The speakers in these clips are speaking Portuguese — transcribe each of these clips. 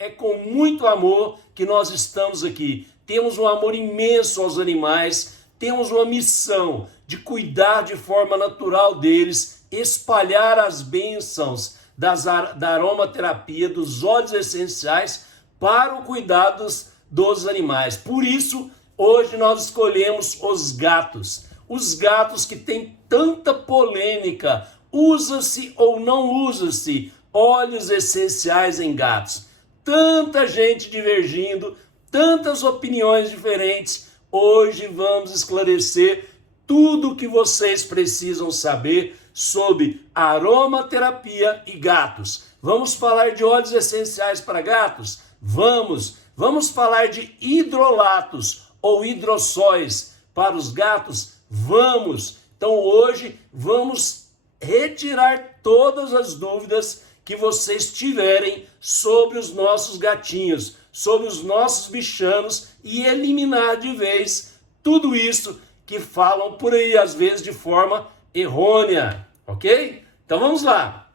é com muito amor que nós estamos aqui. Temos um amor imenso aos animais, temos uma missão de cuidar de forma natural deles, espalhar as bênçãos da aromaterapia, dos óleos essenciais para o cuidado dos animais. Por isso, hoje nós escolhemos os gatos. Os gatos que têm tanta polêmica, usa-se ou não usa-se óleos essenciais em gatos. Tanta gente divergindo, tantas opiniões diferentes. Hoje vamos esclarecer tudo o que vocês precisam saber sobre aromaterapia e gatos. Vamos falar de óleos essenciais para gatos? Vamos falar de hidrolatos ou hidrossóis para os gatos? Vamos! Então hoje vamos retirar todas as dúvidas que vocês tiverem sobre os nossos gatinhos, sobre os nossos bichanos e eliminar de vez tudo isso que falam por aí, às vezes de forma errônea, ok? Então vamos lá.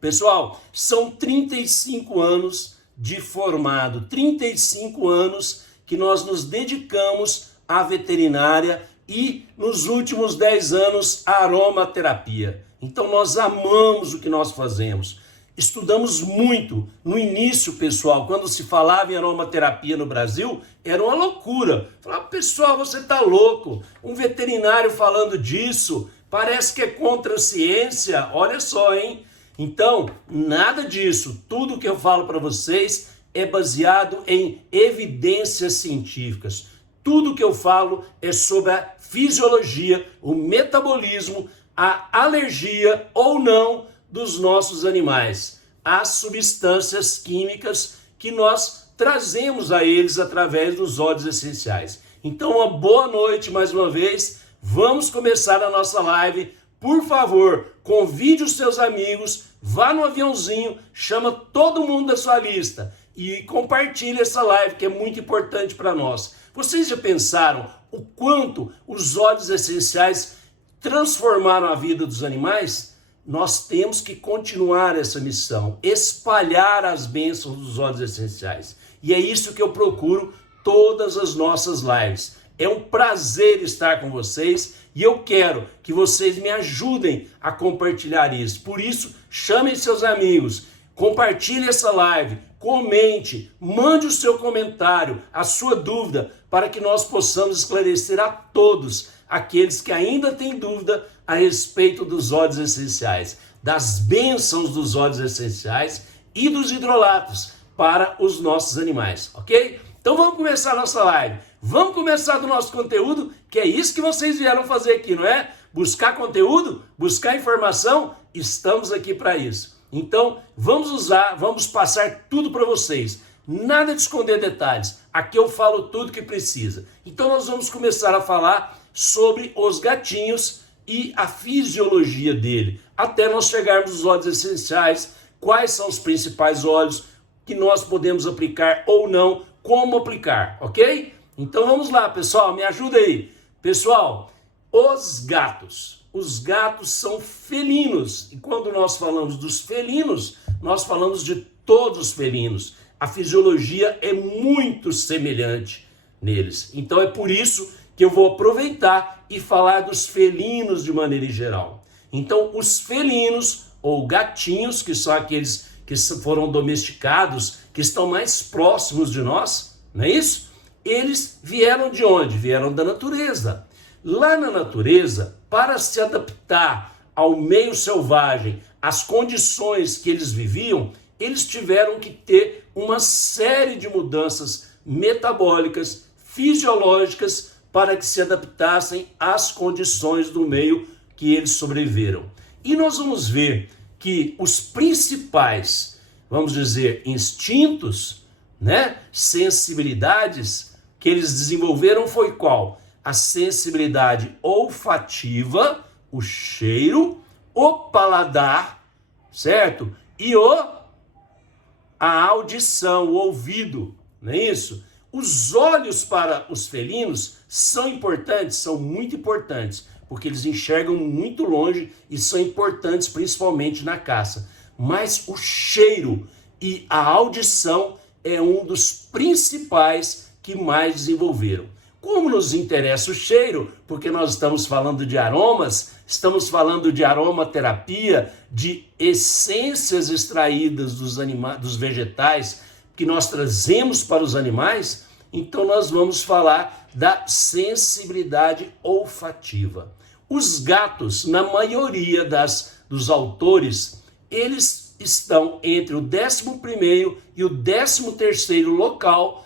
Pessoal, são 35 anos de formado, 35 anos que nós nos dedicamos à veterinária e nos últimos 10 anos à aromaterapia. Então nós amamos o que nós fazemos. Estudamos muito. No início, pessoal, quando se falava em aromaterapia no Brasil, era uma loucura. Falava, pessoal, você está louco. Um veterinário falando disso, parece que é contra a ciência. Olha só, hein? Então, nada disso. Tudo que eu falo para vocês é baseado em evidências científicas. Tudo que eu falo é sobre a fisiologia, o metabolismo, a alergia ou não dos nossos animais, as substâncias químicas que nós trazemos a eles através dos óleos essenciais. Então, uma boa noite mais uma vez. Vamos começar a nossa live. Por favor, convide os seus amigos, vá no aviãozinho, chama todo mundo da sua lista e compartilhe essa live que é muito importante para nós. Vocês já pensaram o quanto os óleos essenciais transformaram a vida dos animais? Nós temos que continuar essa missão, espalhar as bênçãos dos óleos essenciais. E é isso que eu procuro todas as nossas lives. É um prazer estar com vocês e eu quero que vocês me ajudem a compartilhar isso. Por isso, chamem seus amigos, compartilhe essa live, comente, mande o seu comentário, a sua dúvida, para que nós possamos esclarecer a todos aqueles que ainda têm dúvida a respeito dos óleos essenciais, das bênçãos dos óleos essenciais e dos hidrolatos para os nossos animais, ok? Então vamos começar a nossa live, vamos começar do nosso conteúdo, que é isso que vocês vieram fazer aqui, não é? Buscar conteúdo, buscar informação, estamos aqui para isso. Então vamos passar tudo para vocês, nada de esconder detalhes, aqui eu falo tudo que precisa. Então nós vamos começar a falar sobre os gatinhos e a fisiologia dele, até nós chegarmos aos óleos essenciais, quais são os principais óleos que nós podemos aplicar ou não, como aplicar, ok? Então vamos lá, pessoal, me ajuda aí. Pessoal, os gatos são felinos, e quando nós falamos dos felinos, nós falamos de todos os felinos. A fisiologia é muito semelhante neles, então é por isso que eu vou aproveitar e falar dos felinos de maneira geral. Então, os felinos, ou gatinhos, que são aqueles que foram domesticados, que estão mais próximos de nós, não é isso? Eles vieram de onde? Vieram da natureza. Lá na natureza, para se adaptar ao meio selvagem, às condições que eles viviam, eles tiveram que ter uma série de mudanças metabólicas, fisiológicas, para que se adaptassem às condições do meio que eles sobreviveram. E nós vamos ver que os principais, vamos dizer, instintos, né, sensibilidades que eles desenvolveram foi qual? A sensibilidade olfativa, o cheiro, o paladar, certo? E a audição, o ouvido, não é isso? Os olhos para os felinos são importantes, são muito importantes, porque eles enxergam muito longe e são importantes principalmente na caça. Mas o cheiro e a audição é um dos principais que mais desenvolveram. Como nos interessa o cheiro, porque nós estamos falando de aromas, estamos falando de aromaterapia, de essências extraídas dos vegetais que nós trazemos para os animais, então nós vamos falar da sensibilidade olfativa. Os gatos, na maioria dos autores, eles estão entre o 11º e o 13º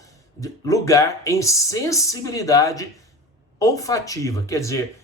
lugar em sensibilidade olfativa, quer dizer,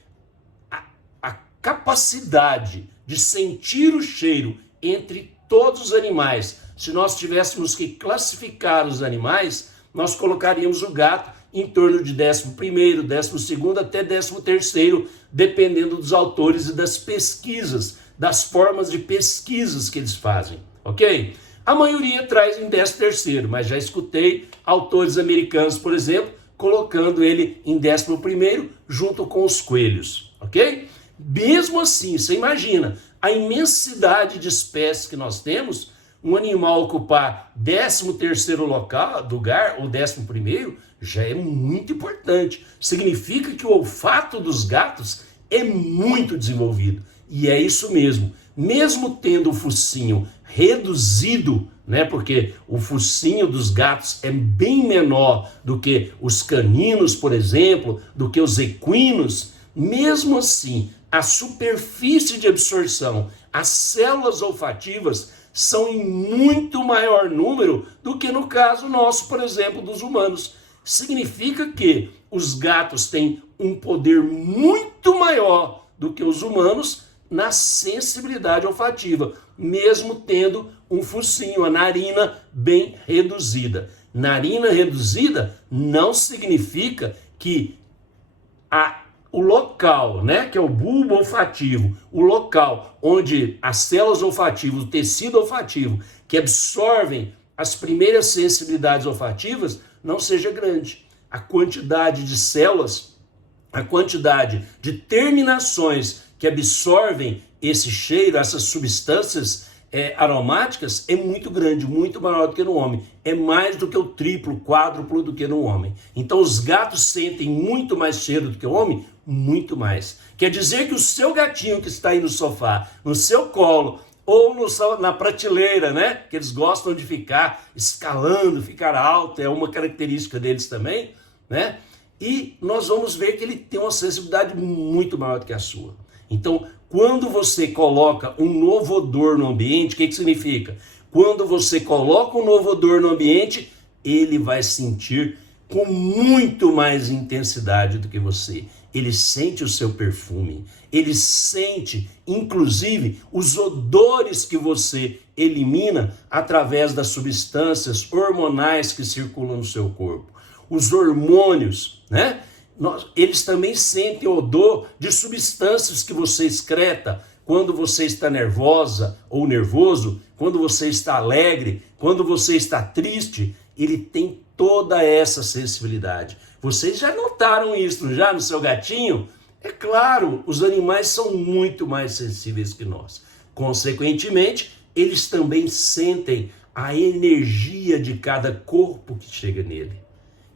a capacidade de sentir o cheiro entre todos os animais. Se nós tivéssemos que classificar os animais, nós colocaríamos o gato em torno de 11º, 12º até 13º, dependendo dos autores e das pesquisas, das formas de pesquisas que eles fazem, ok? A maioria traz em 13º, mas já escutei autores americanos, por exemplo, colocando ele em 11º junto com os coelhos, ok? Mesmo assim, você imagina a imensidade de espécies que nós temos, um animal ocupar 13º lugar ou 11º já é muito importante. Significa que o olfato dos gatos é muito desenvolvido. E é isso mesmo. Mesmo tendo o focinho reduzido, né, porque o focinho dos gatos é bem menor do que os caninos, por exemplo, do que os equinos, mesmo assim, a superfície de absorção, as células olfativas são em muito maior número do que no caso nosso, por exemplo, dos humanos. Significa que os gatos têm um poder muito maior do que os humanos na sensibilidade olfativa, mesmo tendo um focinho, a narina bem reduzida. Narina reduzida não significa que o local, né, que é o bulbo olfativo, o local onde as células olfativas, o tecido olfativo, que absorvem as primeiras sensibilidades olfativas, não seja grande. A quantidade de células, a quantidade de terminações que absorvem esse cheiro, essas substâncias aromáticas, é muito grande, muito maior do que no homem. É mais do que o triplo, quádruplo do que no homem. Então os gatos sentem muito mais cheiro do que o homem, muito mais. Quer dizer que o seu gatinho que está aí no sofá, no seu colo, ou na prateleira, né? Que eles gostam de ficar escalando, ficar alto, é uma característica deles também, né? E nós vamos ver que ele tem uma sensibilidade muito maior do que a sua. Então, quando você coloca um novo odor no ambiente, o que significa? Quando você coloca um novo odor no ambiente, ele vai sentir com muito mais intensidade do que você. Ele sente o seu perfume, ele sente, inclusive, os odores que você elimina através das substâncias hormonais que circulam no seu corpo. Os hormônios, né? Eles também sentem o odor de substâncias que você excreta quando você está nervosa ou nervoso, quando você está alegre, quando você está triste. Ele tem toda essa sensibilidade. Vocês já notaram isso, já no seu gatinho? É claro, os animais são muito mais sensíveis que nós. Consequentemente, eles também sentem a energia de cada corpo que chega nele.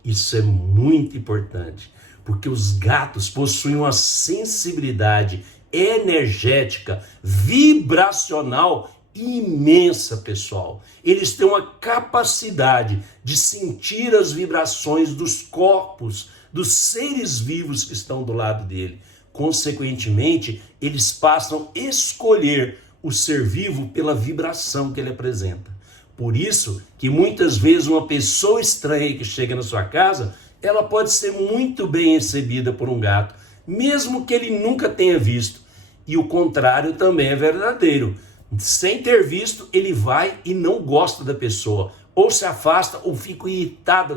Isso é muito importante, porque os gatos possuem uma sensibilidade energética, vibracional imensa, pessoal. Eles têm uma capacidade de sentir as vibrações dos corpos, dos seres vivos que estão do lado dele. Consequentemente, eles passam a escolher o ser vivo pela vibração que ele apresenta. Por isso que muitas vezes uma pessoa estranha que chega na sua casa, ela pode ser muito bem recebida por um gato, mesmo que ele nunca tenha visto. E o contrário também é verdadeiro. Sem ter visto, ele vai e não gosta da pessoa, ou se afasta ou fica irritado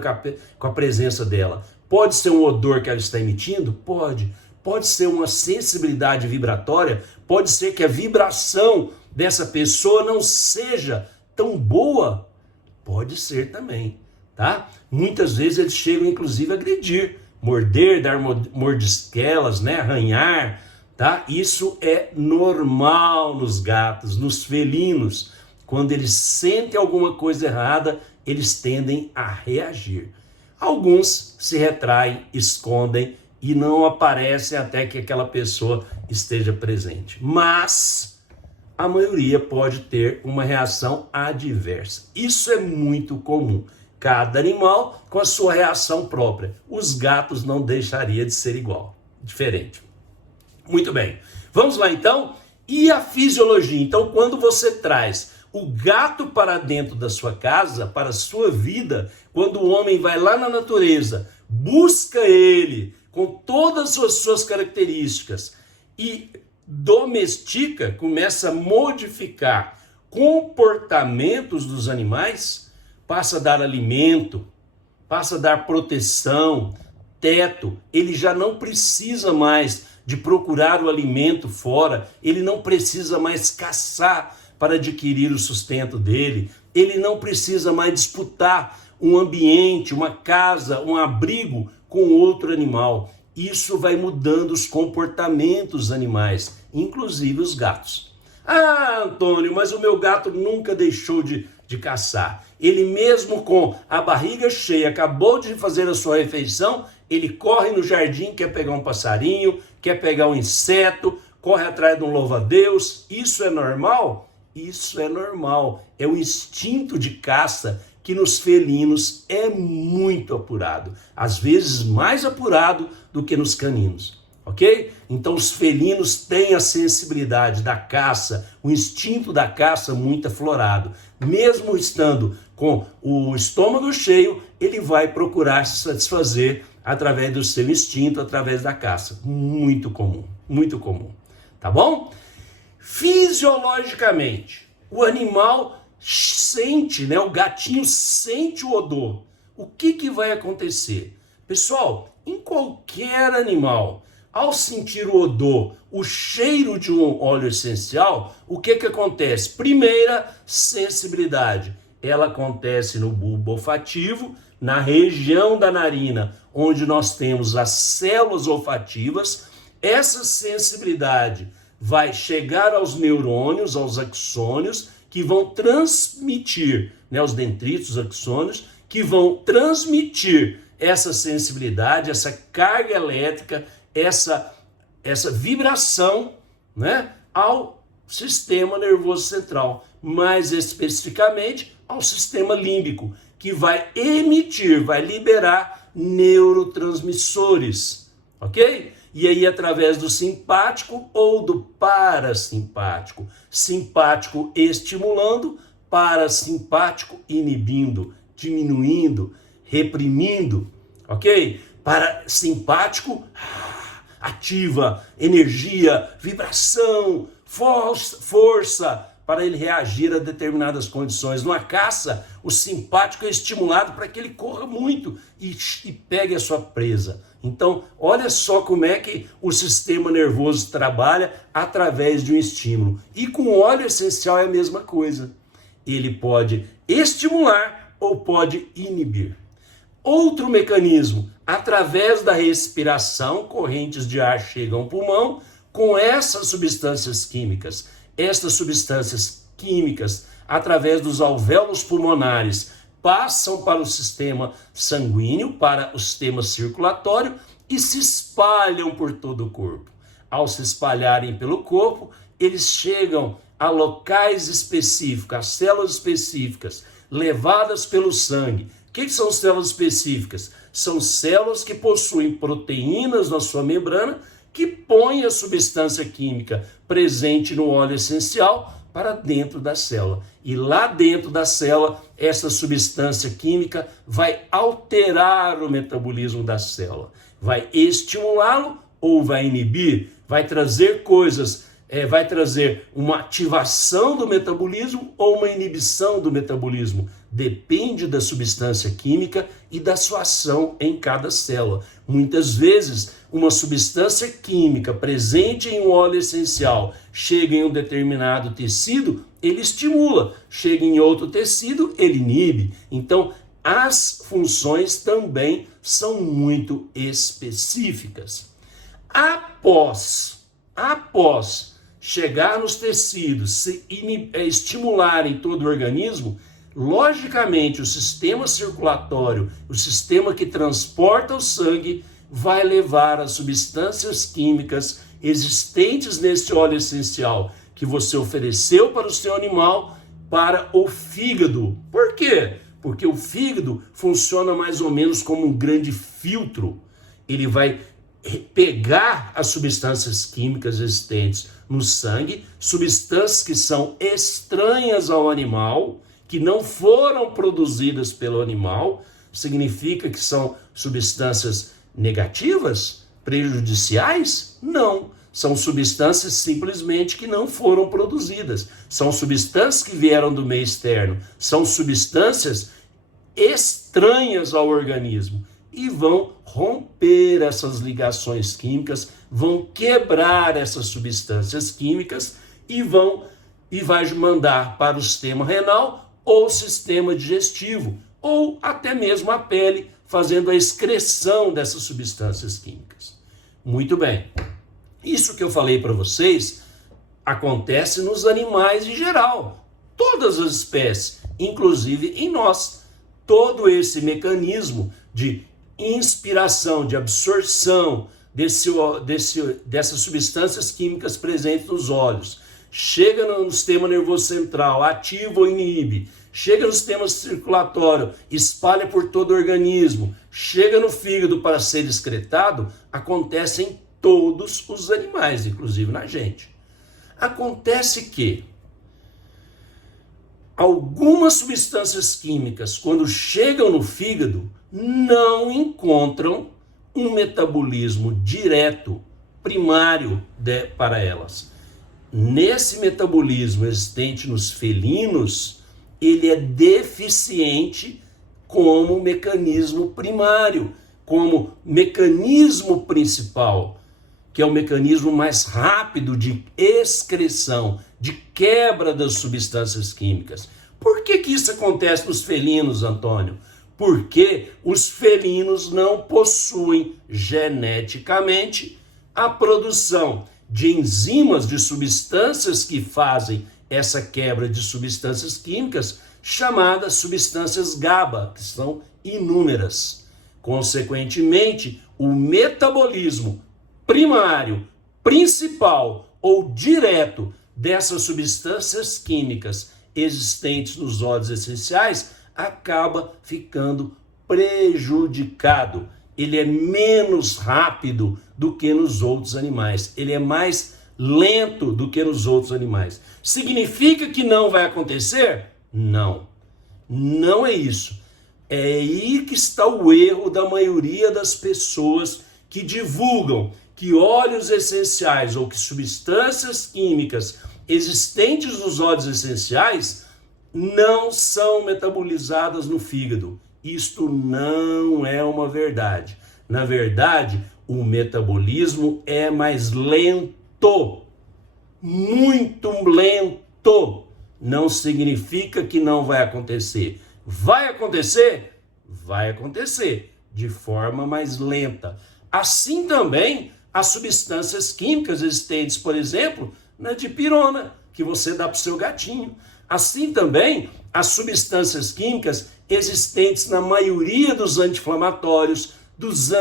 com a presença dela. Pode ser um odor que ela está emitindo? Pode. Pode ser uma sensibilidade vibratória? Pode ser que a vibração dessa pessoa não seja tão boa? Pode ser também, tá? Muitas vezes eles chegam inclusive a agredir, morder, dar mordisquelas, né? Arranhar, tá? Isso é normal nos gatos, nos felinos. Quando eles sentem alguma coisa errada, eles tendem a reagir. Alguns se retraem, escondem e não aparecem até que aquela pessoa esteja presente. Mas a maioria pode ter uma reação adversa. Isso é muito comum. Cada animal com a sua reação própria. Os gatos não deixaria de ser igual, diferente. Muito bem. Vamos lá então. E a fisiologia? Então, quando você traz o gato para dentro da sua casa, para a sua vida, quando o homem vai lá na natureza, busca ele com todas as suas características e domestica, começa a modificar comportamentos dos animais, passa a dar alimento, passa a dar proteção, teto, ele já não precisa mais de procurar o alimento fora, ele não precisa mais caçar para adquirir o sustento dele, ele não precisa mais disputar um ambiente, uma casa, um abrigo com outro animal. Isso vai mudando os comportamentos dos animais, inclusive os gatos. Ah, Antônio, mas o meu gato nunca deixou de caçar. Ele mesmo com a barriga cheia, acabou de fazer a sua refeição, ele corre no jardim, quer pegar um passarinho, quer pegar um inseto, corre atrás de um louva-a-Deus. Isso é normal? Isso é normal. É o instinto de caça que nos felinos é muito apurado. Às vezes mais apurado do que nos caninos. Ok? Então os felinos têm a sensibilidade da caça, o instinto da caça muito aflorado. Mesmo estando com o estômago cheio, ele vai procurar se satisfazer através do seu instinto, através da caça. Muito comum, muito comum. Tá bom? Fisiologicamente, o animal sente, né? O gatinho sente o odor. O que vai acontecer? Pessoal, em qualquer animal, ao sentir o odor, o cheiro de um óleo essencial, o que acontece? Primeira sensibilidade, ela acontece no bulbo olfativo, na região da narina, onde nós temos as células olfativas. Essa sensibilidade vai chegar aos neurônios, aos axônios, que vão transmitir, né, os dendritos, os axônios, que vão transmitir essa sensibilidade, essa carga elétrica, essa vibração, né, ao sistema nervoso central, mais especificamente ao sistema límbico, que vai emitir, vai liberar neurotransmissores, ok? E aí através do simpático ou do parasimpático, simpático estimulando, parasimpático inibindo, diminuindo, reprimindo, ok? Parasimpático ativa, energia, vibração, força para ele reagir a determinadas condições. Numa caça, o simpático é estimulado para que ele corra muito e pegue a sua presa. Então, olha só como é que o sistema nervoso trabalha através de um estímulo. E com o óleo essencial é a mesma coisa. Ele pode estimular ou pode inibir. Outro mecanismo, através da respiração, correntes de ar chegam ao pulmão com essas substâncias químicas. Estas substâncias químicas, através dos alvéolos pulmonares, passam para o sistema sanguíneo, para o sistema circulatório e se espalham por todo o corpo. Ao se espalharem pelo corpo, eles chegam a locais específicos, a células específicas, levadas pelo sangue. O que são células específicas? São células que possuem proteínas na sua membrana que põem a substância química presente no óleo essencial para dentro da célula. E lá dentro da célula, essa substância química vai alterar o metabolismo da célula. Vai estimulá-lo ou vai inibir, vai trazer coisas, vai trazer uma ativação do metabolismo ou uma inibição do metabolismo. Depende da substância química e da sua ação em cada célula. Muitas vezes, uma substância química presente em um óleo essencial chega em um determinado tecido, ele estimula. Chega em outro tecido, ele inibe. Então, as funções também são muito específicas. Após chegar nos tecidos, se estimularem todo o organismo, logicamente o sistema circulatório, o sistema que transporta o sangue, vai levar as substâncias químicas existentes nesse óleo essencial que você ofereceu para o seu animal para o fígado. Por quê? Porque o fígado funciona mais ou menos como um grande filtro. Ele vai pegar as substâncias químicas existentes no sangue, substâncias que são estranhas ao animal, que não foram produzidas pelo animal, significa que são substâncias negativas, prejudiciais? Não. São substâncias simplesmente que não foram produzidas. São substâncias que vieram do meio externo. São substâncias estranhas ao organismo e vão romper essas ligações químicas, vão quebrar essas substâncias químicas e vai mandar para o sistema renal ou sistema digestivo, ou até mesmo a pele, fazendo a excreção dessas substâncias químicas. Muito bem. Isso que eu falei para vocês acontece nos animais em geral, todas as espécies, inclusive em nós. Todo esse mecanismo de inspiração, de absorção dessas substâncias químicas presentes nos olhos, chega no sistema nervoso central, ativa ou inibe, chega no sistema circulatório, espalha por todo o organismo, chega no fígado para ser excretado, acontece em todos os animais, inclusive na gente. Acontece que algumas substâncias químicas, quando chegam no fígado, não encontram um metabolismo direto, primário para elas. Nesse metabolismo existente nos felinos, ele é deficiente como mecanismo primário, como mecanismo principal, que é o mecanismo mais rápido de excreção, de quebra das substâncias químicas. Por que isso acontece nos felinos, Antônio? Porque os felinos não possuem geneticamente a produção de enzimas, de substâncias que fazem essa quebra de substâncias químicas, chamadas substâncias GABA, que são inúmeras. Consequentemente, o metabolismo primário, principal ou direto dessas substâncias químicas existentes nos óleos essenciais acaba ficando prejudicado. Ele é menos rápido do que nos outros animais. Ele é mais lento do que nos outros animais. Significa que não vai acontecer? Não. Não é isso. É aí que está o erro da maioria das pessoas que divulgam que óleos essenciais ou que substâncias químicas existentes nos óleos essenciais não são metabolizadas no fígado. Isto não é uma verdade. Na verdade, o metabolismo é mais lento, muito lento. Não significa que não vai acontecer. Vai acontecer? Vai acontecer, de forma mais lenta. Assim também as substâncias químicas existentes, por exemplo, na dipirona, que você dá para o seu gatinho. Assim também as substâncias químicas existentes na maioria dos anti-inflamatórios, dos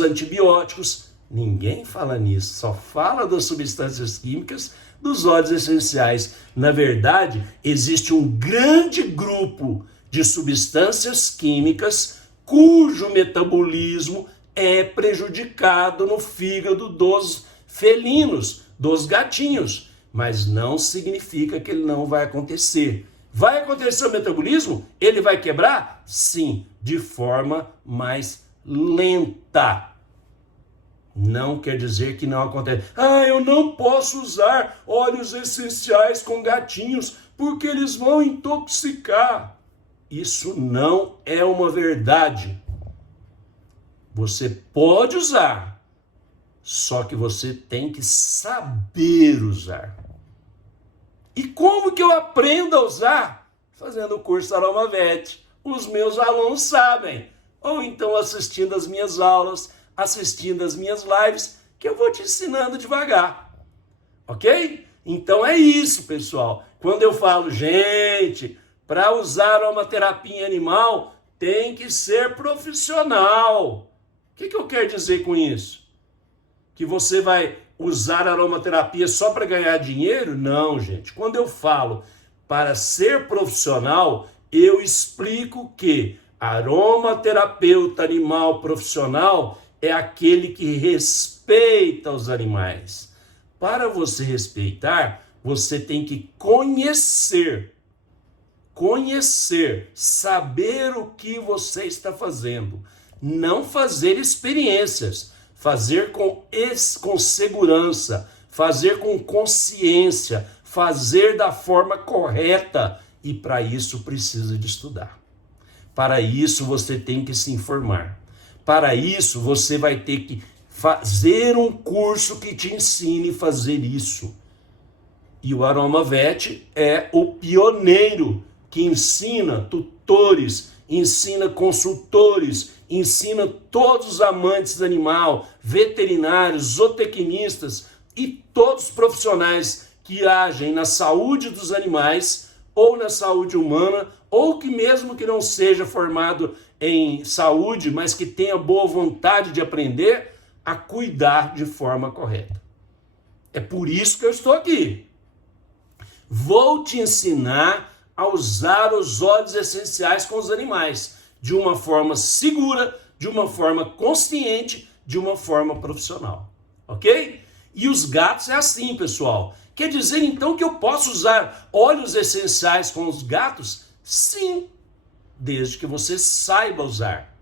antibióticos. Ninguém fala nisso, só fala das substâncias químicas dos óleos essenciais. Na verdade, existe um grande grupo de substâncias químicas cujo metabolismo é prejudicado no fígado dos felinos, dos gatinhos, mas não significa que ele não vai acontecer. Vai acontecer o metabolismo? Ele vai quebrar? Sim, de forma mais lenta. Não quer dizer que não acontece. Eu não posso usar óleos essenciais com gatinhos porque eles vão intoxicar. Isso não é uma verdade. Você pode usar, só que você tem que saber usar. E como que eu aprendo a usar? Fazendo o curso Aromavet. Os meus alunos sabem. Ou então assistindo as minhas aulas, assistindo as minhas lives, que eu vou te ensinando devagar. Ok? Então é isso, pessoal. Quando eu falo, gente, para usar aromaterapia em animal, tem que ser profissional. O que eu quero dizer com isso? Que você vai usar aromaterapia só para ganhar dinheiro? Não, gente. Quando eu falo para ser profissional, eu explico que aromaterapeuta animal profissional é aquele que respeita os animais. Para você respeitar, você tem que conhecer, saber o que você está fazendo. Não fazer experiências, fazer com segurança, fazer com consciência, fazer da forma correta. E para isso precisa de estudar. Para isso você tem que se informar. Para isso você vai ter que fazer um curso que te ensine a fazer isso. E o AromaVet é o pioneiro que ensina tutores, ensina consultores, ensina todos os amantes do animal, veterinários, zootecnistas e todos os profissionais que agem na saúde dos animais ou na saúde humana, ou que mesmo que não seja formado em saúde, mas que tenha boa vontade de aprender a cuidar de forma correta. É por isso que eu estou aqui. Vou te ensinar a usar os óleos essenciais com os animais, de uma forma segura, de uma forma consciente, de uma forma profissional, ok? E os gatos é assim, pessoal. Quer dizer, então, que eu posso usar óleos essenciais com os gatos? Sim, desde que você saiba usar.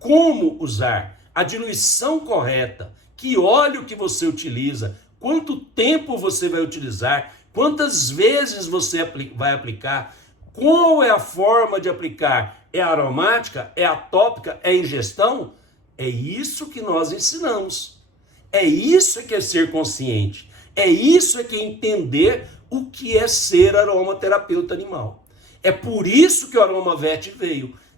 Como usar? A diluição correta, que óleo que você utiliza, quanto tempo você vai utilizar, quantas vezes você vai aplicar, qual é a forma de aplicar? É aromática? É atópica? É ingestão? É isso que nós ensinamos. É isso que é ser consciente. É isso que é entender o que é ser aromaterapeuta animal. É por isso que o AromaVet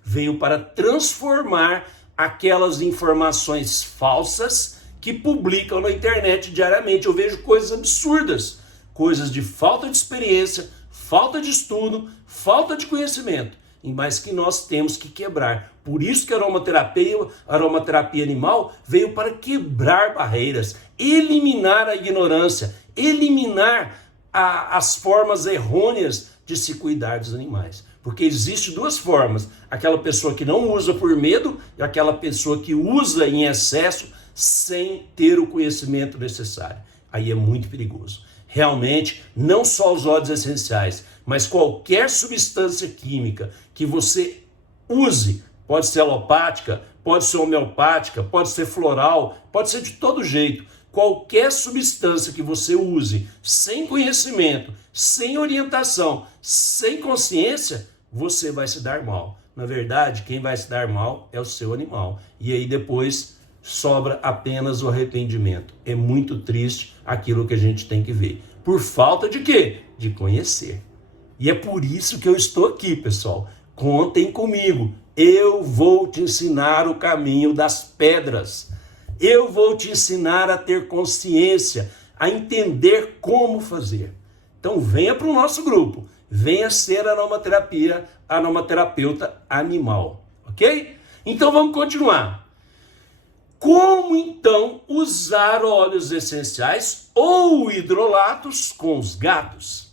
veio para transformar aquelas informações falsas que publicam na internet diariamente. Eu vejo coisas absurdas, coisas de falta de experiência, falta de estudo, falta de conhecimento, mas que nós temos que quebrar. Por isso que a aromaterapia animal veio para quebrar barreiras, eliminar a ignorância, eliminar as formas errôneas de se cuidar dos animais. Porque existe duas formas: aquela pessoa que não usa por medo e aquela pessoa que usa em excesso sem ter o conhecimento necessário. Aí é muito perigoso. Realmente, não só os óleos essenciais, mas qualquer substância química que você use, pode ser alopática, pode ser homeopática, pode ser floral, pode ser de todo jeito. Qualquer substância que você use sem conhecimento, sem orientação, sem consciência, você vai se dar mal. Na verdade, quem vai se dar mal é o seu animal. E aí depois sobra apenas o arrependimento. É muito triste aquilo que a gente tem que ver. Por falta de quê? De conhecer. E é por isso que eu estou aqui, pessoal. Contem comigo. Eu vou te ensinar o caminho das pedras. Eu vou te ensinar a ter consciência, a entender como fazer. Então venha para o nosso grupo. Venha ser aromaterapeuta animal. Ok? Então vamos continuar. Como então usar óleos essenciais ou hidrolatos com os gatos?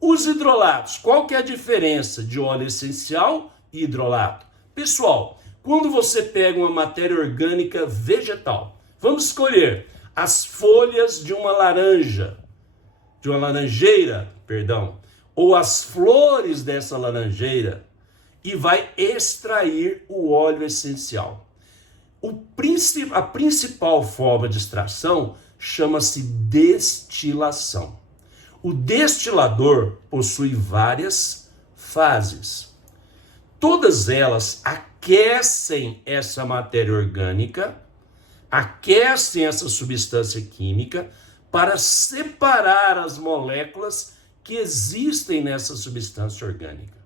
Os hidrolatos, qual que é a diferença de óleo essencial e hidrolato? Pessoal, quando você pega uma matéria orgânica vegetal, vamos escolher as folhas de uma laranjeira, ou as flores dessa laranjeira, e vai extrair o óleo essencial. A principal forma de extração chama-se destilação. O destilador possui várias fases. Todas elas aquecem essa matéria orgânica, aquecem essa substância química para separar as moléculas que existem nessa substância orgânica.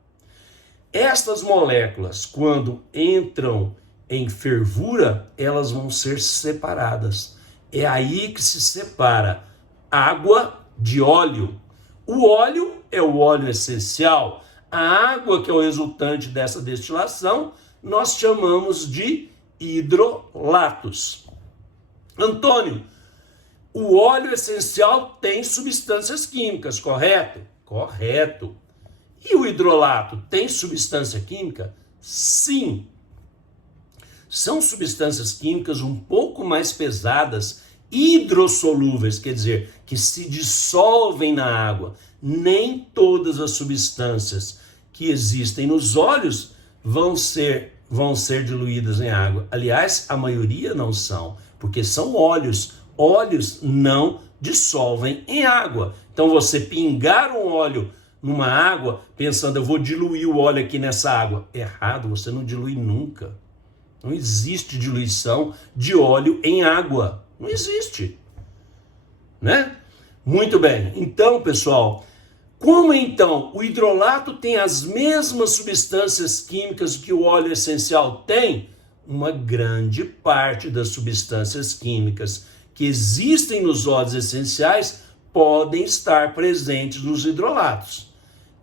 Estas moléculas, quando entram em fervura, elas vão ser separadas. É aí que se separa água de óleo. O óleo é o óleo essencial, A água que é o resultante dessa destilação, nós chamamos de hidrolatos. Antônio, o óleo essencial tem substâncias químicas, correto? Correto. E o hidrolato tem substância química? Sim. São substâncias químicas um pouco mais pesadas, hidrossolúveis, quer dizer, que se dissolvem na água. Nem todas as substâncias que existem nos óleos vão ser diluídas em água. Aliás, a maioria não são, porque são óleos. Óleos não dissolvem em água. Então você pingar um óleo numa água, pensando, eu vou diluir o óleo aqui nessa água. Errado, você não dilui nunca. Não existe diluição de óleo em água. Não existe. Né? Muito bem. Então, pessoal, como então o hidrolato tem as mesmas substâncias químicas que o óleo essencial tem? Uma grande parte das substâncias químicas que existem nos óleos essenciais podem estar presentes nos hidrolatos.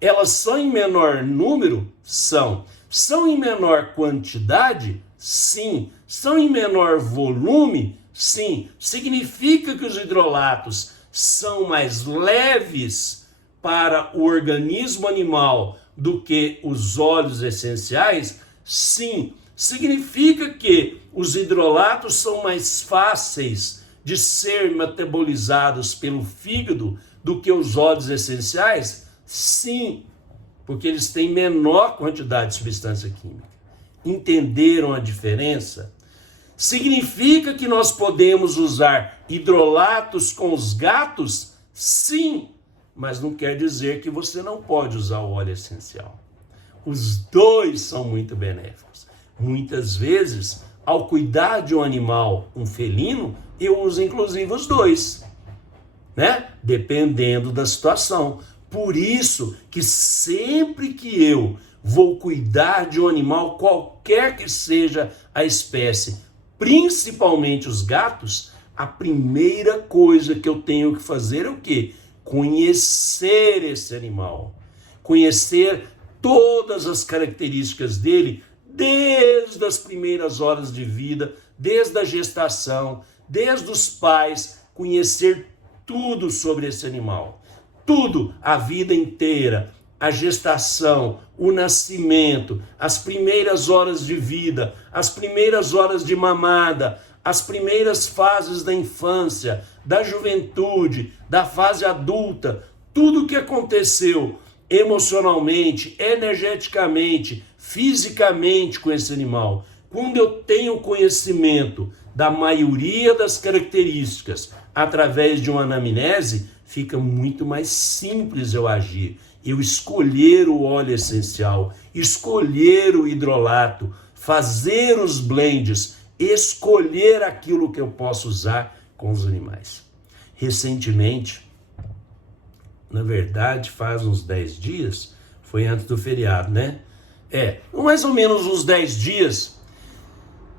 Elas são em menor número? São. São em menor quantidade? Sim. São em menor volume? Sim. Significa que os hidrolatos são mais leves para o organismo animal do que os óleos essenciais? Sim. Significa que os hidrolatos são mais fáceis de ser metabolizados pelo fígado do que os óleos essenciais? Sim, porque eles têm menor quantidade de substância química. Entenderam a diferença? Significa que nós podemos usar hidrolatos com os gatos? Sim, mas não quer dizer que você não pode usar o óleo essencial. Os dois são muito benéficos. Muitas vezes, ao cuidar de um animal, um felino, eu uso inclusive os dois, né? Dependendo da situação. Por isso que sempre que eu vou cuidar de um animal, qualquer que seja a espécie, principalmente os gatos, a primeira coisa que eu tenho que fazer é o quê? Conhecer esse animal. Conhecer todas as características dele, desde as primeiras horas de vida, desde a gestação, desde os pais, conhecer tudo sobre esse animal. Tudo, a vida inteira, a gestação, o nascimento, as primeiras horas de vida, as primeiras horas de mamada, as primeiras fases da infância, da juventude, da fase adulta, tudo o que aconteceu emocionalmente, energeticamente, fisicamente com esse animal. Quando eu tenho conhecimento da maioria das características através de uma anamnese, fica muito mais simples eu agir. Eu escolher o óleo essencial, escolher o hidrolato, fazer os blends, escolher aquilo que eu posso usar com os animais. Recentemente, na verdade, faz uns 10 dias, foi antes do feriado, né? Mais ou menos uns 10 dias,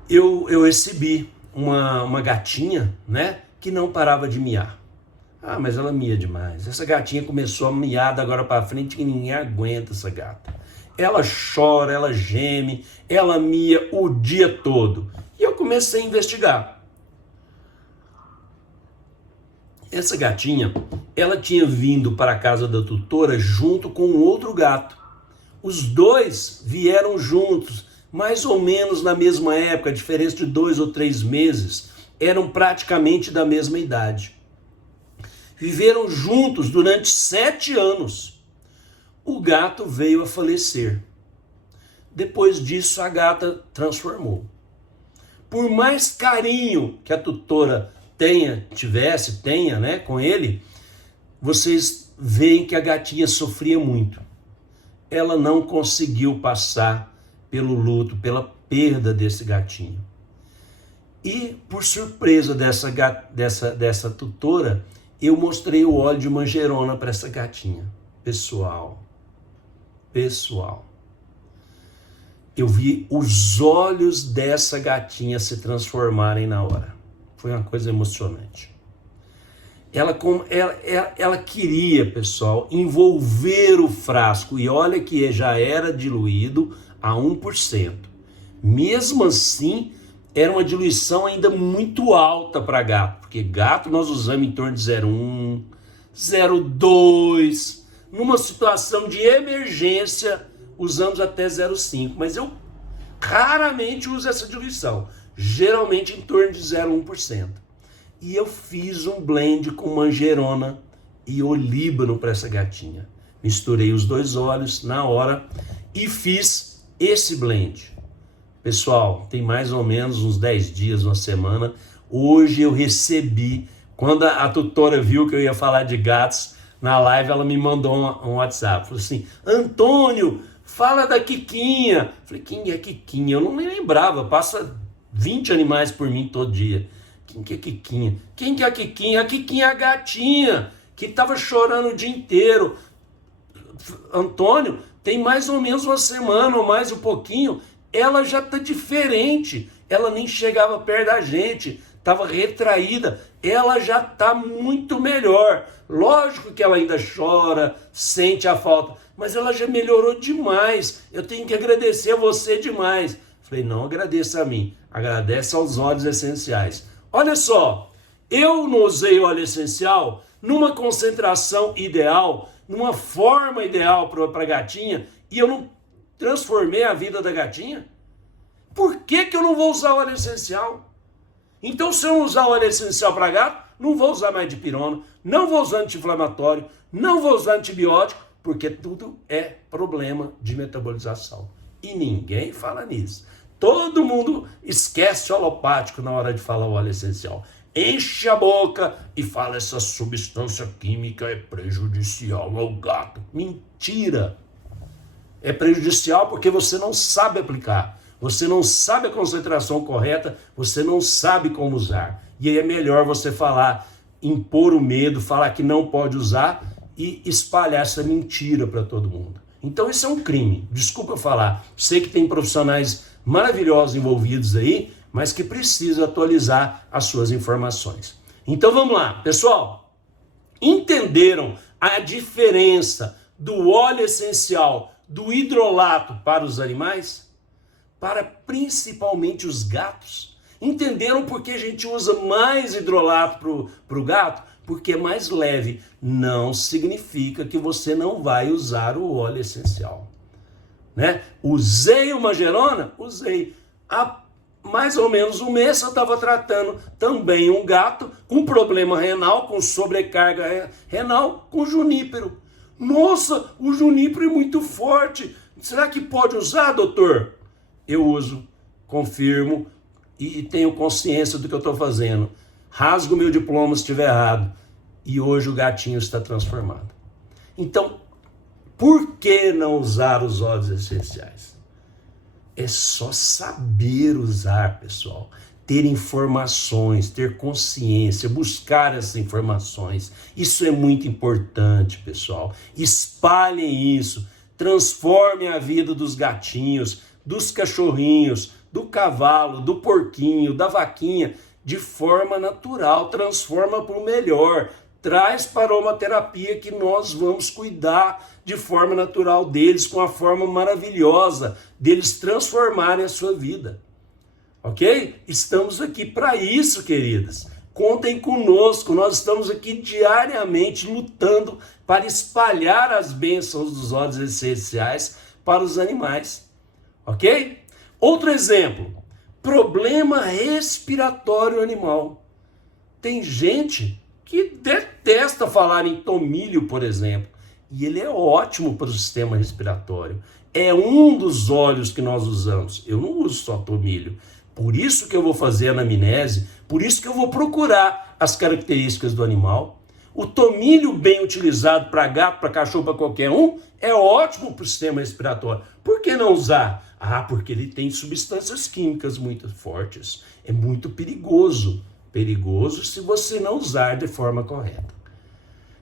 eu recebi uma gatinha, né? Que não parava de miar. Ah, mas ela mia demais. Essa gatinha começou a miar da agora para frente que ninguém aguenta essa gata. Ela chora, ela geme, ela mia o dia todo. E eu comecei a investigar. Essa gatinha, ela tinha vindo para a casa da tutora junto com um outro gato. Os dois vieram juntos, mais ou menos na mesma época, diferença de 2 ou 3 meses. Eram praticamente da mesma idade. Viveram juntos durante 7 anos. O gato veio a falecer. Depois disso, a gata transformou. Por mais carinho que a tutora tenha, né, com ele, vocês veem que a gatinha sofria muito. Ela não conseguiu passar pelo luto, pela perda desse gatinho. E, por surpresa dessa tutora, eu mostrei o óleo de manjerona para essa gatinha. Pessoal, eu vi os olhos dessa gatinha se transformarem na hora. Foi uma coisa emocionante. ela queria, pessoal, envolver o frasco, e olha que já era diluído a 1%. Mesmo assim, era uma diluição ainda muito alta para gato, porque gato nós usamos em torno de 0,1, 0,2, numa situação de emergência usamos até 0,5, mas eu raramente uso essa diluição, geralmente em torno de 0,1%. E eu fiz um blend com manjerona e olíbano para essa gatinha. Misturei os 2 óleos na hora e fiz esse blend. Pessoal, tem mais ou menos uns 10 dias, uma semana. Hoje eu recebi, quando a tutora viu que eu ia falar de gatos na live, ela me mandou um WhatsApp. Falou assim: Antônio, fala da Kikinha. Falei: quem é Kikinha? Eu não me lembrava, passa 20 animais por mim todo dia. Quem que é Kikinha? Quem que é a Kikinha? A Kikinha é a gatinha que estava chorando o dia inteiro. Antônio, tem mais ou menos uma semana ou mais um pouquinho, ela já está diferente. Ela nem chegava perto da gente, estava retraída. Ela já está muito melhor. Lógico que ela ainda chora, sente a falta, mas ela já melhorou demais. Eu tenho que agradecer a você demais. Falei: não agradeça a mim, agradece aos óleos essenciais. Olha só, eu não usei óleo essencial numa concentração ideal, numa forma ideal para a gatinha, e eu não transformei a vida da gatinha? Por que eu não vou usar óleo essencial? Então, se eu não usar óleo essencial para gato, não vou usar mais dipirona, não vou usar anti-inflamatório, não vou usar antibiótico, porque tudo é problema de metabolização. E ninguém fala nisso. Todo mundo esquece o alopático na hora de falar o óleo essencial. Enche a boca e fala: essa substância química é prejudicial ao gato. Mentira! É prejudicial porque você não sabe aplicar. Você não sabe a concentração correta, você não sabe como usar. E aí é melhor você falar, impor o medo, falar que não pode usar e espalhar essa mentira para todo mundo. Então isso é um crime, desculpa eu falar. Sei que tem profissionais maravilhosos envolvidos aí, mas que precisam atualizar as suas informações. Então vamos lá, pessoal. Entenderam a diferença do óleo essencial do hidrolato para os animais? Para principalmente os gatos? Entenderam por que a gente usa mais hidrolato para o gato? Porque é mais leve. Não significa que você não vai usar o óleo essencial. Né? Usei uma manjerona? Usei. Há mais ou menos um mês eu estava tratando também um gato com problema renal, com sobrecarga renal, com junípero. Nossa, o junípero é muito forte. Será que pode usar, doutor? Eu uso, confirmo e tenho consciência do que eu estou fazendo. Rasgo meu diploma se estiver errado. E hoje o gatinho está transformado. Então, por que não usar os óleos essenciais? É só saber usar, pessoal. Ter informações, ter consciência, buscar essas informações. Isso é muito importante, pessoal. Espalhem isso. Transformem a vida dos gatinhos, dos cachorrinhos, do cavalo, do porquinho, da vaquinha, de forma natural. Transforma para o melhor. Traz para a aromaterapia que nós vamos cuidar de forma natural deles, com a forma maravilhosa deles transformarem a sua vida. Ok? Estamos aqui para isso, queridas. Contem conosco, nós estamos aqui diariamente lutando para espalhar as bênçãos dos óleos essenciais para os animais. Ok? Outro exemplo, problema respiratório animal. Tem gente que detesta falar em tomilho, por exemplo, e ele é ótimo para o sistema respiratório. É um dos óleos que nós usamos. Eu não uso só tomilho. Por isso que eu vou fazer a anamnese, por isso que eu vou procurar as características do animal. O tomilho bem utilizado para gato, para cachorro, para qualquer um, é ótimo para o sistema respiratório. Por que não usar? Ah, porque ele tem substâncias químicas muito fortes. É muito perigoso. Perigoso se você não usar de forma correta.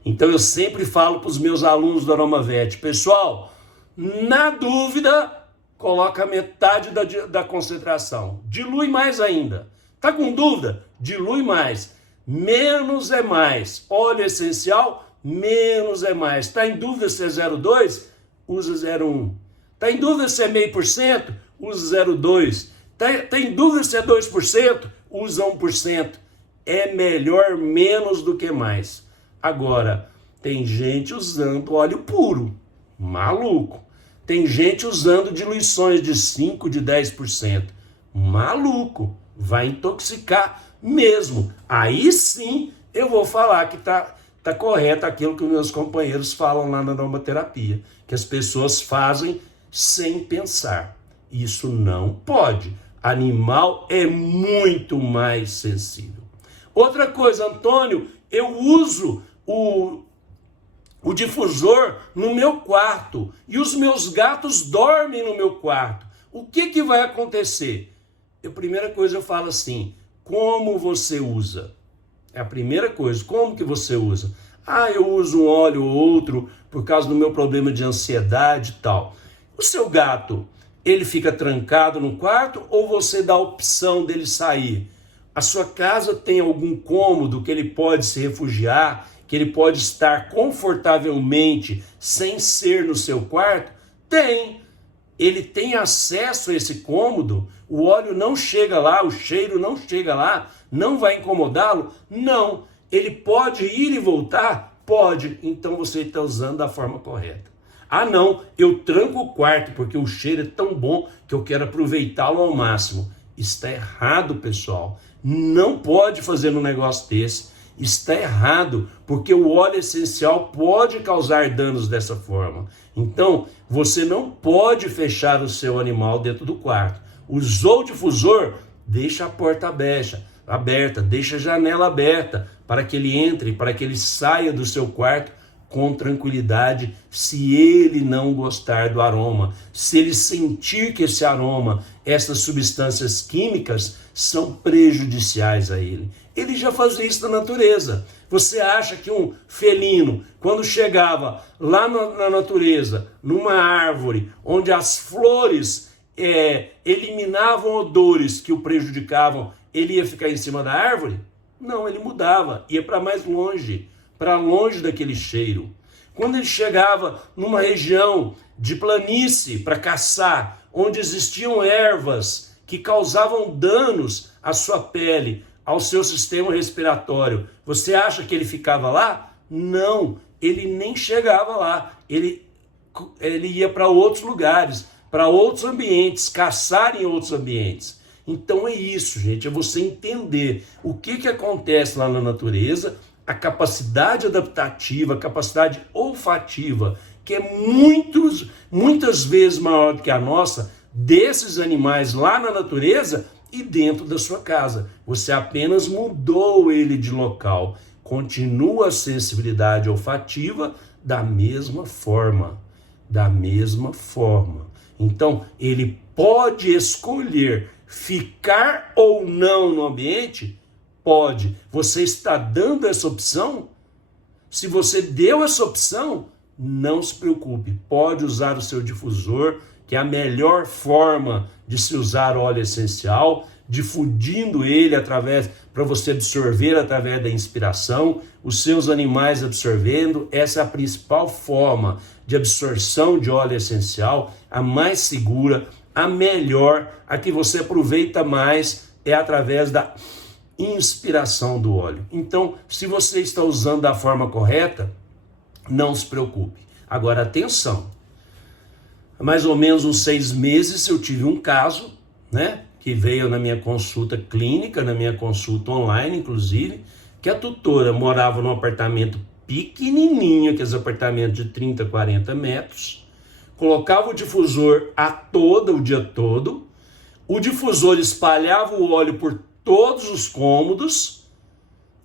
Então eu sempre falo para os meus alunos do AromaVet, pessoal, na dúvida, coloca metade da concentração. Dilui mais ainda. Tá com dúvida? Dilui mais. Menos é mais. Óleo essencial, menos é mais. Está em dúvida se é 0,2? Usa 0,1. Está em dúvida se é 0,5%? Usa 0,2. Está em dúvida se é 2%? Usa 1%. É melhor menos do que mais. Agora, tem gente usando óleo puro. Maluco. Tem gente usando diluições de 5%, de 10%. Maluco. Vai intoxicar mesmo. Aí sim eu vou falar que tá correto aquilo que os meus companheiros falam lá na aromaterapia, que as pessoas fazem sem pensar. Isso não pode. Animal é muito mais sensível. Outra coisa, Antônio, eu uso o difusor no meu quarto e os meus gatos dormem no meu quarto. O que vai acontecer? A primeira coisa eu falo assim, como você usa? É a primeira coisa, como que você usa? Ah, eu uso um óleo ou outro por causa do meu problema de ansiedade e tal. O seu gato, ele fica trancado no quarto ou você dá a opção dele sair? A sua casa tem algum cômodo que ele pode se refugiar, que ele pode estar confortavelmente sem ser no seu quarto? Tem. Ele tem acesso a esse cômodo, o óleo não chega lá, o cheiro não chega lá, não vai incomodá-lo? Não. Ele pode ir e voltar? Pode. Então você está usando da forma correta. Ah não, eu tranco o quarto porque o cheiro é tão bom que eu quero aproveitá-lo ao máximo. Está errado, pessoal. Não pode fazer um negócio desse. Está errado, porque o óleo essencial pode causar danos dessa forma. Então, você não pode fechar o seu animal dentro do quarto. Usou o difusor, deixa a porta aberta, deixa a janela aberta, para que ele entre, para que ele saia do seu quarto com tranquilidade, se ele não gostar do aroma, se ele sentir que esse aroma, essas substâncias químicas são prejudiciais a ele. Ele já fazia isso na natureza. Você acha que um felino, quando chegava lá na natureza, numa árvore, onde as flores eliminavam odores que o prejudicavam, ele ia ficar em cima da árvore? Não, ele mudava, ia para mais longe, para longe daquele cheiro. Quando ele chegava numa região de planície para caçar, onde existiam ervas que causavam danos à sua pele, ao seu sistema respiratório, você acha que ele ficava lá? Não, ele nem chegava lá. Ele ia para outros lugares, para outros ambientes, caçar em outros ambientes. Então é isso, gente, é você entender o que acontece lá na natureza, a capacidade adaptativa, a capacidade olfativa, que é muitas vezes maior do que a nossa, desses animais lá na natureza e dentro da sua casa. Você apenas mudou ele de local. Continua a sensibilidade olfativa da mesma forma. Da mesma forma. Então, ele pode escolher ficar ou não no ambiente? Pode. Você está dando essa opção? Se você deu essa opção, não se preocupe. Pode usar o seu difusor, que é a melhor forma de se usar óleo essencial, difundindo ele para você absorver através da inspiração, os seus animais absorvendo. Essa é a principal forma de absorção de óleo essencial, a mais segura, a melhor, a que você aproveita mais é através da inspiração do óleo. Então, se você está usando da forma correta, não se preocupe. Agora, atenção. Há mais ou menos uns 6 meses eu tive um caso, que veio na minha consulta clínica, na minha consulta online, inclusive, que a tutora morava num apartamento pequenininho, aqueles apartamentos de 30, 40 metros, colocava o difusor o dia todo, o difusor espalhava o óleo por todos os cômodos,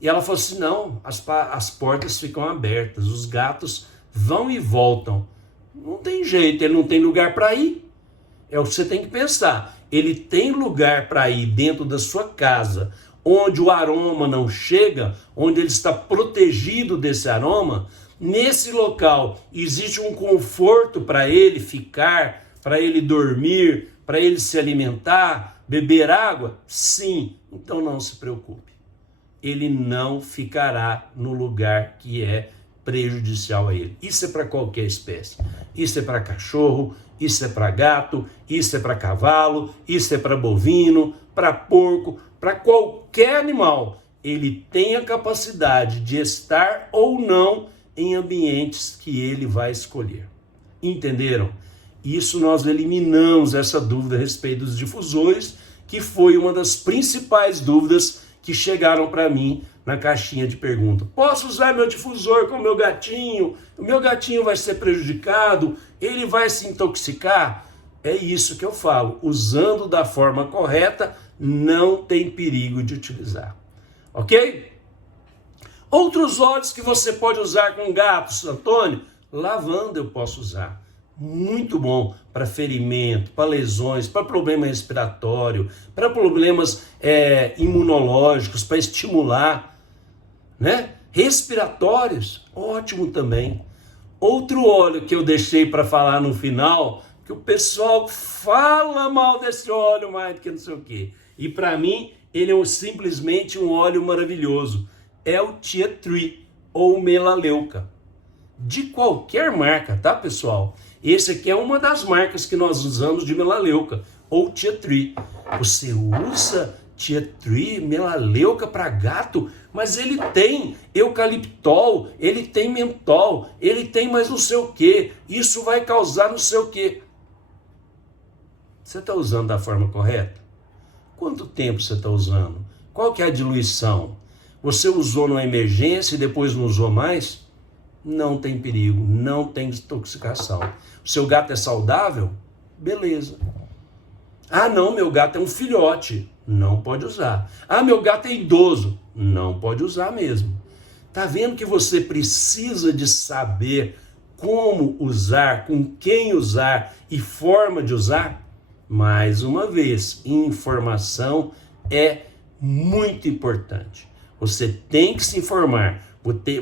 e ela falou assim, não, as portas ficam abertas, os gatos vão e voltam. Não tem jeito, ele não tem lugar para ir. É o que você tem que pensar. Ele tem lugar para ir dentro da sua casa, onde o aroma não chega, onde ele está protegido desse aroma. Nesse local existe um conforto para ele ficar, para ele dormir, para ele se alimentar, beber água? Sim, então não se preocupe. ele não ficará no lugar que é prejudicial a ele. Isso é para qualquer espécie. Isso é para cachorro, isso é para gato, isso é para cavalo, isso é para bovino, para porco, para qualquer animal. Ele tem a capacidade de estar ou não em ambientes que ele vai escolher. Entenderam? Isso nós eliminamos essa dúvida a respeito dos difusores, que foi uma das principais dúvidas que chegaram para mim na caixinha de pergunta. Posso usar meu difusor com o meu gatinho? O meu gatinho vai ser prejudicado? Ele vai se intoxicar? É isso que eu falo. Usando da forma correta, não tem perigo de utilizar. Ok? Outros óleos que você pode usar com gatos, Antônio? Lavanda eu posso usar. Muito bom para ferimento, para lesões, para problema respiratório, para problemas imunológicos, para estimular, né? Respiratórios, ótimo também. Outro óleo que eu deixei para falar no final, que o pessoal fala mal desse óleo mais do que não sei o quê. E para mim, ele é simplesmente um óleo maravilhoso. É o Tea Tree ou melaleuca. De qualquer marca, tá, pessoal? Esse aqui é uma das marcas que nós usamos de melaleuca, ou Tea Tree. Você usa Tea Tree, melaleuca para gato, mas ele tem eucaliptol, ele tem mentol, ele tem mais não sei o que. Isso vai causar não sei o que. Você está usando da forma correta? Quanto tempo você está usando? Qual que é a diluição? Você usou numa emergência e depois não usou mais? Não tem perigo, não tem intoxicação. O seu gato é saudável? Beleza. Ah, não, meu gato é um filhote. Não pode usar. Ah, meu gato é idoso. Não pode usar mesmo. Tá vendo que você precisa de saber como usar, com quem usar e forma de usar? Mais uma vez, informação é muito importante. Você tem que se informar.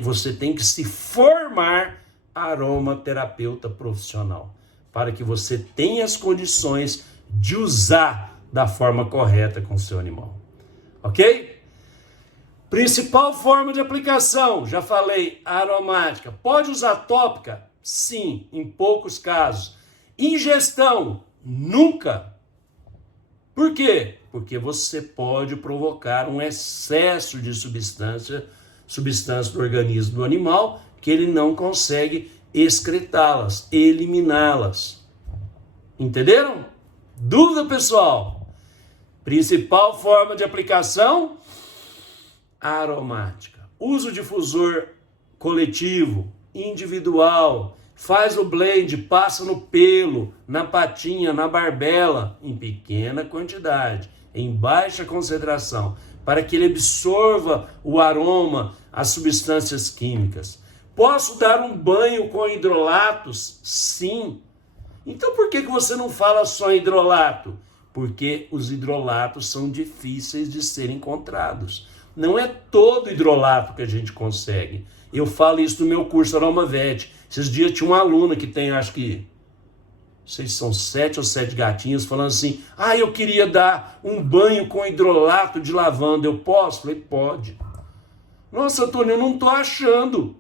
Você tem que se formar aromaterapeuta profissional para que você tenha as condições de usar da forma correta com o seu animal. Ok? Principal forma de aplicação, já falei, aromática. Pode usar tópica? Sim, em poucos casos. Ingestão? Nunca. Por quê? Porque você pode provocar um excesso de substância do organismo do animal, que ele não consegue excretá-las, eliminá-las. Entenderam? Dúvida, pessoal? Principal forma de aplicação? Aromática. Usa o difusor coletivo, individual, faz o blend, passa no pelo, na patinha, na barbela, em pequena quantidade, em baixa concentração, para que ele absorva o aroma, as substâncias químicas. Posso dar um banho com hidrolatos? Sim. Então por que você não fala só em hidrolato? Porque os hidrolatos são difíceis de serem encontrados. Não é todo hidrolato que a gente consegue. Eu falo isso no meu curso AromaVet. Esses dias tinha uma aluna que tem, acho que, não sei se são 7 ou 7 gatinhos, falando assim, eu queria dar um banho com hidrolato de lavanda, eu posso? Falei, pode. Nossa, Antônio, eu não estou achando.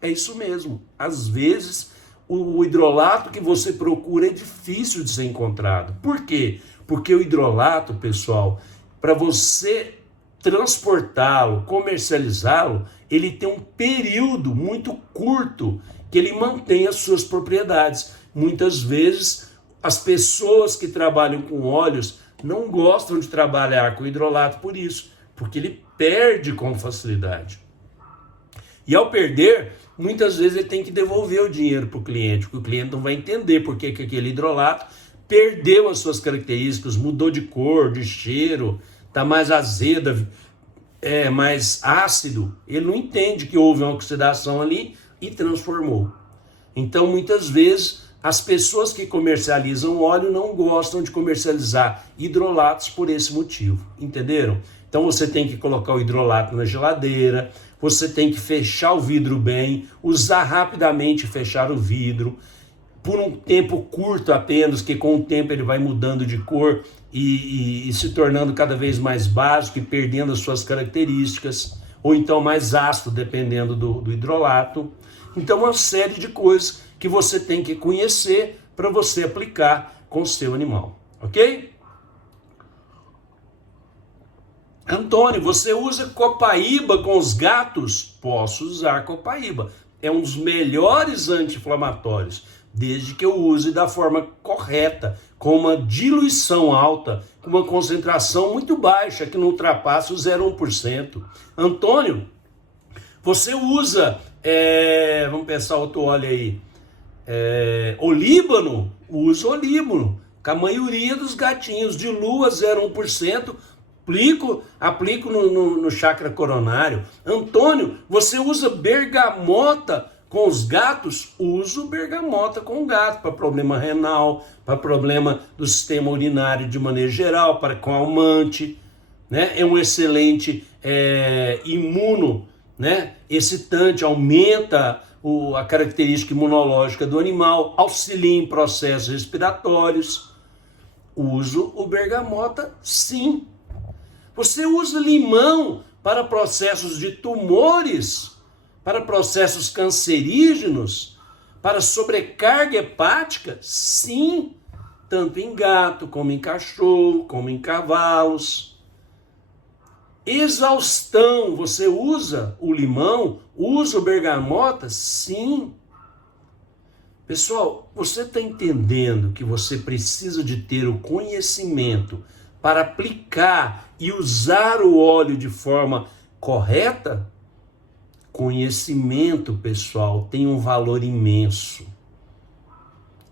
É isso mesmo. Às vezes, o hidrolato que você procura é difícil de ser encontrado. Por quê? Porque o hidrolato, pessoal, para você transportá-lo, comercializá-lo, ele tem um período muito curto que ele mantém as suas propriedades. Muitas vezes, as pessoas que trabalham com óleos não gostam de trabalhar com hidrolato por isso, porque ele perde com facilidade. E ao perder, muitas vezes ele tem que devolver o dinheiro para o cliente, porque o cliente não vai entender por que aquele hidrolato perdeu as suas características, mudou de cor, de cheiro, está mais azeda, mais ácido. Ele não entende que houve uma oxidação ali e transformou. Então, muitas vezes, as pessoas que comercializam óleo não gostam de comercializar hidrolatos por esse motivo. Entenderam? Então, você tem que colocar o hidrolato na geladeira, você tem que fechar o vidro bem, usar rapidamente e fechar o vidro. por um tempo curto apenas, que com o tempo ele vai mudando de cor e se tornando cada vez mais básico e perdendo as suas características, ou então mais ácido, dependendo do hidrolato. Então, uma série de coisas que você tem que conhecer para você aplicar com o seu animal, ok? Antônio, você usa copaíba com os gatos? Posso usar copaíba. É um dos melhores anti-inflamatórios, desde que eu use da forma correta, com uma diluição alta, com uma concentração muito baixa, que não ultrapasse o 0,1%. Antônio, você usa, vamos pensar outro óleo aí, olíbano? Uso olíbano, com a maioria dos gatinhos, dilua 0,1%, aplico no chakra coronário. Antônio, você usa bergamota com os gatos? Uso bergamota com o gato, para problema renal, para problema do sistema urinário de maneira geral, para calmante, né? É um excelente imuno, né? Excitante, aumenta a característica imunológica do animal, auxilia em processos respiratórios. Uso o bergamota, sim. Você usa limão para processos de tumores, para processos cancerígenos, para sobrecarga hepática? Sim, tanto em gato, como em cachorro, como em cavalos. Exaustão, você usa o limão, usa o bergamota? Sim. Pessoal, você está entendendo que você precisa de ter o conhecimento para aplicar e usar o óleo de forma correta? Conhecimento, pessoal, tem um valor imenso.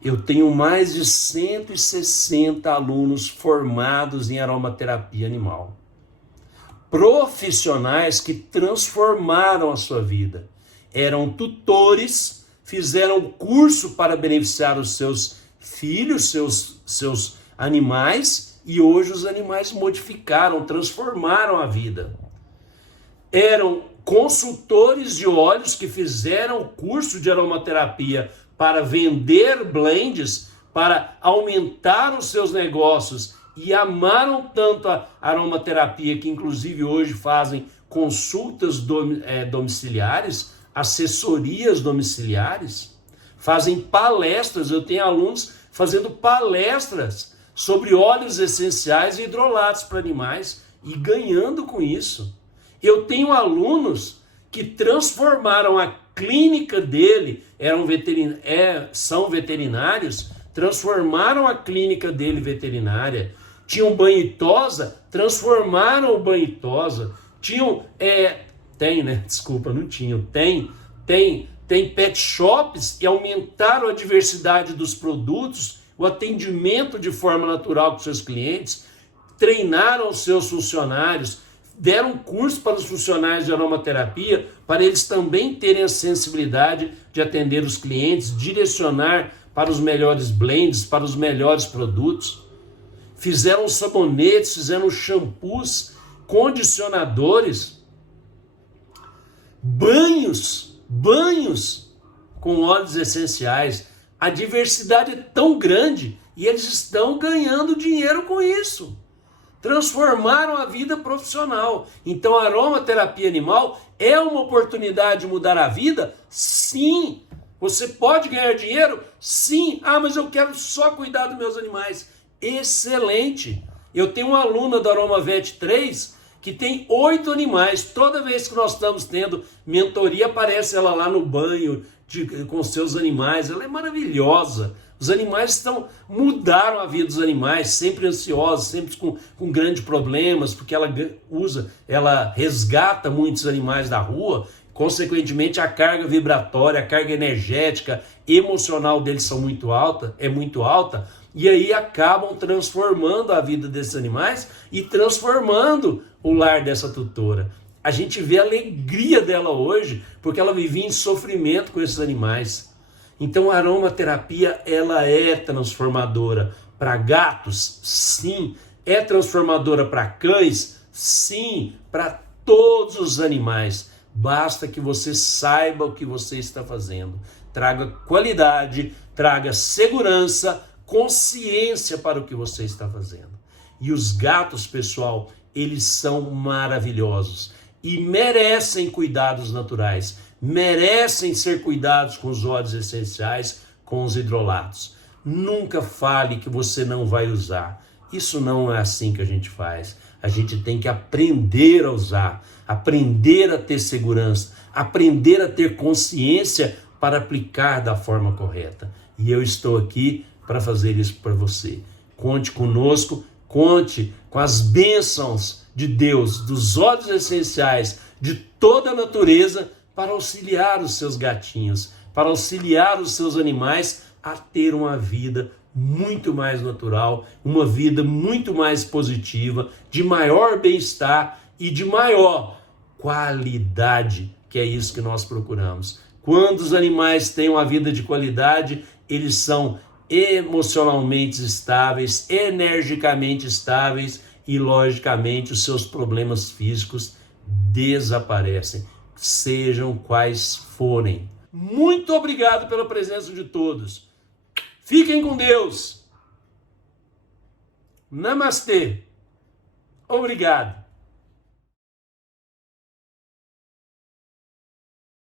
Eu tenho mais de 160 alunos formados em aromaterapia animal. Profissionais que transformaram a sua vida. Eram tutores, fizeram curso para beneficiar os seus filhos, seus animais, e hoje os animais modificaram, transformaram a vida. Eram consultores de óleos que fizeram o curso de aromaterapia para vender blends, para aumentar os seus negócios, e amaram tanto a aromaterapia que inclusive hoje fazem consultas domiciliares, assessorias domiciliares, fazem palestras. Eu tenho alunos fazendo palestras sobre óleos essenciais e hidrolatos para animais e ganhando com isso. Eu tenho alunos que transformaram a clínica dele, são veterinários, transformaram a clínica dele veterinária. Tinham banho e tosa, transformaram o banho e tosa. Tem pet shops e aumentaram a diversidade dos produtos, o atendimento de forma natural com seus clientes, treinaram os seus funcionários, deram curso para os funcionários de aromaterapia, para eles também terem a sensibilidade de atender os clientes, direcionar para os melhores blends, para os melhores produtos. Fizeram sabonetes, fizeram shampoos, condicionadores, banhos com óleos essenciais. A diversidade é tão grande e eles estão ganhando dinheiro com isso. Transformaram a vida profissional. Então a aromaterapia animal é uma oportunidade de mudar a vida? Sim. Você pode ganhar dinheiro? Sim. Ah, mas eu quero só cuidar dos meus animais. Excelente. Eu tenho uma aluna da AromaVet 3 que tem 8 animais. Toda vez que nós estamos tendo mentoria, aparece ela lá no banho com seus animais. Ela é maravilhosa. Os animais mudaram a vida dos animais, sempre ansiosos, sempre com grandes problemas, porque ela resgata muitos animais da rua. Consequentemente, a carga vibratória, a carga energética, emocional deles é muito alta, e aí acabam transformando a vida desses animais e transformando o lar dessa tutora. A gente vê a alegria dela hoje, porque ela vivia em sofrimento com esses animais. Então a aromaterapia, ela é transformadora para gatos? Sim. É transformadora para cães? Sim. Para todos os animais. Basta que você saiba o que você está fazendo. Traga qualidade, traga segurança, consciência para o que você está fazendo. E os gatos, pessoal, eles são maravilhosos e merecem cuidados naturais, merecem ser cuidados com os óleos essenciais, com os hidrolatos. Nunca fale que você não vai usar. Isso não é assim que a gente faz. A gente tem que aprender a usar, aprender a ter segurança, aprender a ter consciência para aplicar da forma correta. E eu estou aqui para fazer isso para você. Conte conosco, conte com as bênçãos de Deus, dos óleos essenciais, de toda a natureza, para auxiliar os seus gatinhos, para auxiliar os seus animais a ter uma vida muito mais natural, uma vida muito mais positiva, de maior bem-estar e de maior qualidade, que é isso que nós procuramos. Quando os animais têm uma vida de qualidade, eles são emocionalmente estáveis, energicamente estáveis e, logicamente, os seus problemas físicos desaparecem, sejam quais forem. Muito obrigado pela presença de todos. Fiquem com Deus. Namastê. Obrigado.